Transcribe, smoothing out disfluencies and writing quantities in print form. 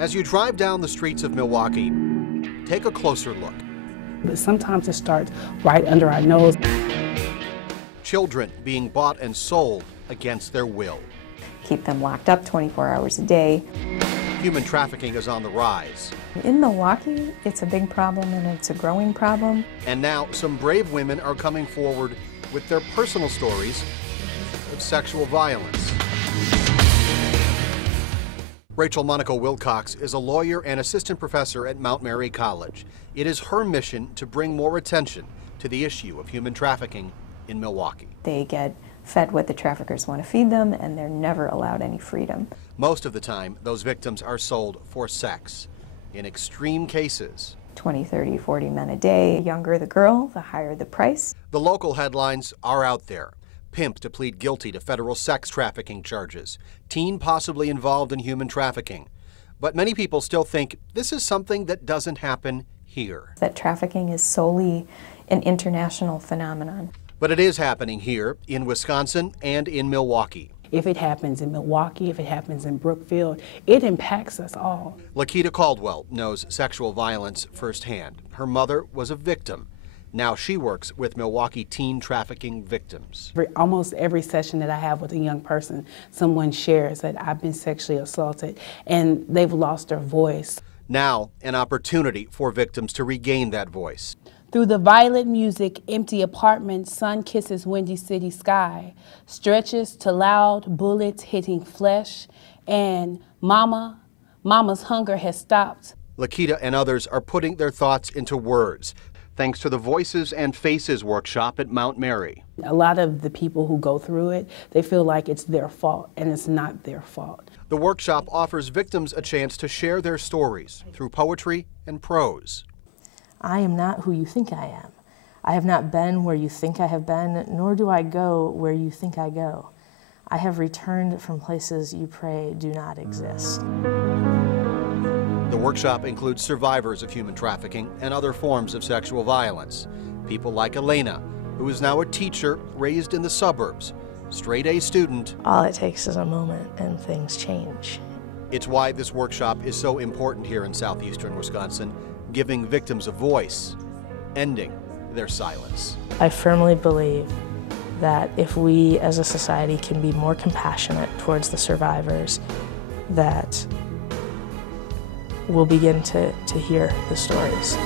As you drive down the streets of Milwaukee, take a closer look. But sometimes it starts right under our nose. Children being bought and sold against their will. Keep them locked up 24 hours a day. Human trafficking is on the rise. In Milwaukee, it's a big problem and it's a growing problem. And now some brave women are coming forward with their personal stories of sexual violence. Rachel Monaco Wilcox is a lawyer and assistant professor at Mount Mary College. It is her mission to bring more attention to the issue of human trafficking in Milwaukee. They get fed what the traffickers want to feed them, and they're never allowed any freedom. Most of the time, those victims are sold for sex. In extreme cases, 20, 30, 40 men a day. The younger the girl, the higher the price. The local headlines are out there. Pimp to plead guilty to federal sex trafficking charges. Teen possibly involved in human trafficking. But many people still think this is something that doesn't happen here. That trafficking is solely an international phenomenon. But it is happening here in Wisconsin and in Milwaukee. If it happens in Milwaukee, if it happens in Brookfield, it impacts us all. Lakita Caldwell knows sexual violence firsthand. Her mother was a victim. Now she works with Milwaukee teen trafficking victims. Almost every session that I have with a young person, someone shares that I've been sexually assaulted and they've lost their voice. Now, an opportunity for victims to regain that voice. Through the violent music, empty apartments, sun kisses windy city sky, stretches to loud bullets hitting flesh, and mama's hunger has stopped. Lakita and others are putting their thoughts into words, thanks to the Voices and Faces workshop at Mount Mary. A lot of the people who go through it, they feel like it's their fault, and it's not their fault. The workshop offers victims a chance to share their stories through poetry and prose. I am not who you think I am. I have not been where you think I have been, nor do I go where you think I go. I have returned from places you pray do not exist. The workshop includes survivors of human trafficking and other forms of sexual violence. People like Elena, who is now a teacher raised in the suburbs, straight-A student. All it takes is a moment and things change. It's why this workshop is so important here in southeastern Wisconsin, giving victims a voice, ending their silence. I firmly believe that if we as a society can be more compassionate towards the survivors, that we'll begin to hear the stories.